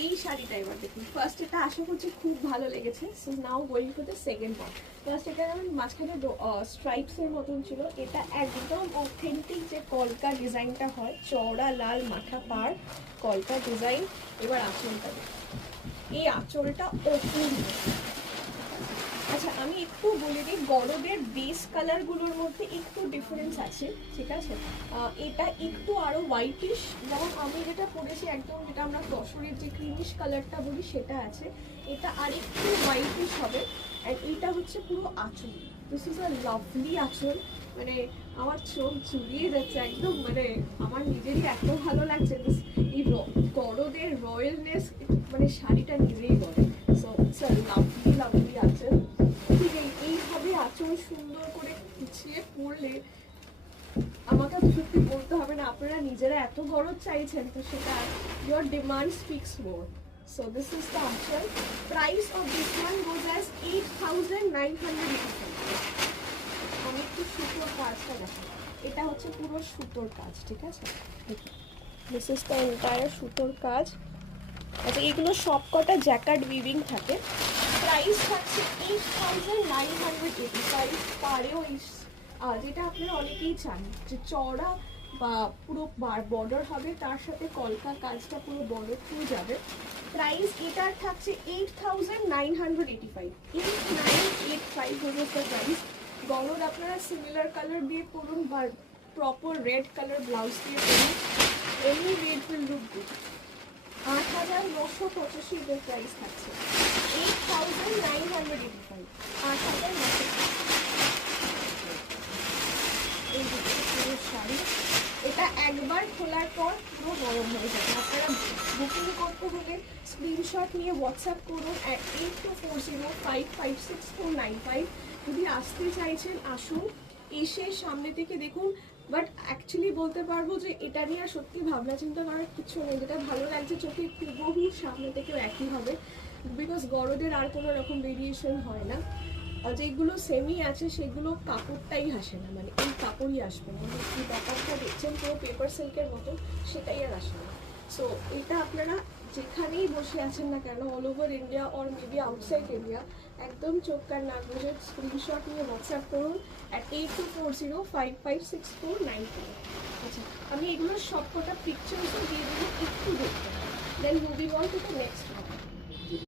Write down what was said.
এই শাড়িটা এবার দেখুন। ফার্স্ট এটা আশা করছি খুব ভালো লেগেছে। So now going to the second one. First এটা যেমন মাঝখানে স্ট্রাইপসের মতন ছিল, এটা একদম অথেন্টিক যে কলকা ডিজাইনটা হয়, চওড়া লাল মাথা পাড় কলকা ডিজাইন। এবার আঁচলটা দেখুন, এই আঁচলটা অপূর্ব। আচ্ছা আমি একটু বলে দিই, গরদের বেস কালারগুলোর মধ্যে একটু ডিফারেন্স আছে, ঠিক আছে। এটা একটু আরও হোয়াইটিশ, যেমন আমি যেটা পরেছি একদম যেটা আমরা তসরের যে ক্রিমিশ কালারটা বলি সেটা আছে, এটা আর একটু হোয়াইটিশ হবে। অ্যান্ড এইটা হচ্ছে পুরো আঁচল। দিস ইজ আ লাভলি আঁচল, মানে আমার চোখ জুড়িয়ে যাচ্ছে একদম, মানে আমার নিজেরই এত ভালো লাগছে। এই গরদের রয়্যালনেস মানে শাড়িটা নিজেই বলে। So it's a lovely lovely আঁচল। ঠিক এইভাবে আঁচল সুন্দর করে গুছিয়ে পরলে আমাকে সত্যি বলতে হবে না, আপনারা নিজেরা এত গরজ চাইছেন, তো সেটা your demand speaks more. So this is the actual price of this one goes as 8,985. আমি একটু সুতোর কাজটা দেখাই। এটা হচ্ছে পুরো সুতোর কাজ, ঠিক আছে। দিস ইজ দ্য এন্টায়ার সুতোর কাজ। আচ্ছা এগুলো সব কটা জ্যাকার্ড উইভিং থাকে। প্রাইস থাকছে 8,985 পারেও। যেটা আপনারা অনেকেই চান যে চওড়া বা পুরো বর্ডার হবে, তার সাথে কলকা কাজটা পুরো বর্ডার থ্রু যাবে। প্রাইস এটার থাকছে 8,985। 8,985 হলো দ্য প্রাইস। গরদ আপনারা সিমিলার কালার দিয়ে পরুন বা প্রপার রেড কালার ব্লাউজ দিয়ে পরুন, any red will look good. 8,985 এর প্রাইস থাকছে। 8,985, 8,985। এই পুরো শাড়ি, এটা একবার খোলার পর পুরো গরম হয়ে যাবে। আপনারা বুকিং করতে হলে স্ক্রিনশট নিয়ে হোয়াটসঅ্যাপ করুন at 8240556495। যদি আসতে চাইছেন আসুন, এসে সামনে থেকে দেখুন। বাট অ্যাকচুয়ালি বলতে পারবো যে এটা নিয়ে সত্যি ভাবনা চিন্তা করার কিছু নেই, যেটা ভালো লাগছে চোখে হুবহু সামনে থেকেও একই হবে, বিকজ গরদের আর কোনো রকম ভেরিয়েশন হয় না। আর যেগুলো সেমি আছে সেগুলো কাপড়টাই আসে না, মানে এই কাপড়ই আসবে না, মানে এই ব্যাপারটা দেখছেন পুরো পেপার সিল্কের মতো, সেটাই আর আসে না। সো এটা আপনারা যেখানেই বসে আছেন না কেন, all over India or maybe outside India, একদম চোখ কান নাক বুঝে স্ক্রিনশট নিয়ে হোয়াটসঅ্যাপ করুন at 8240556495। আচ্ছা আমি এগুলোর সব কটা পিকচার্সও দিয়ে দেবো, একটু দেখতে, then moving on to the next.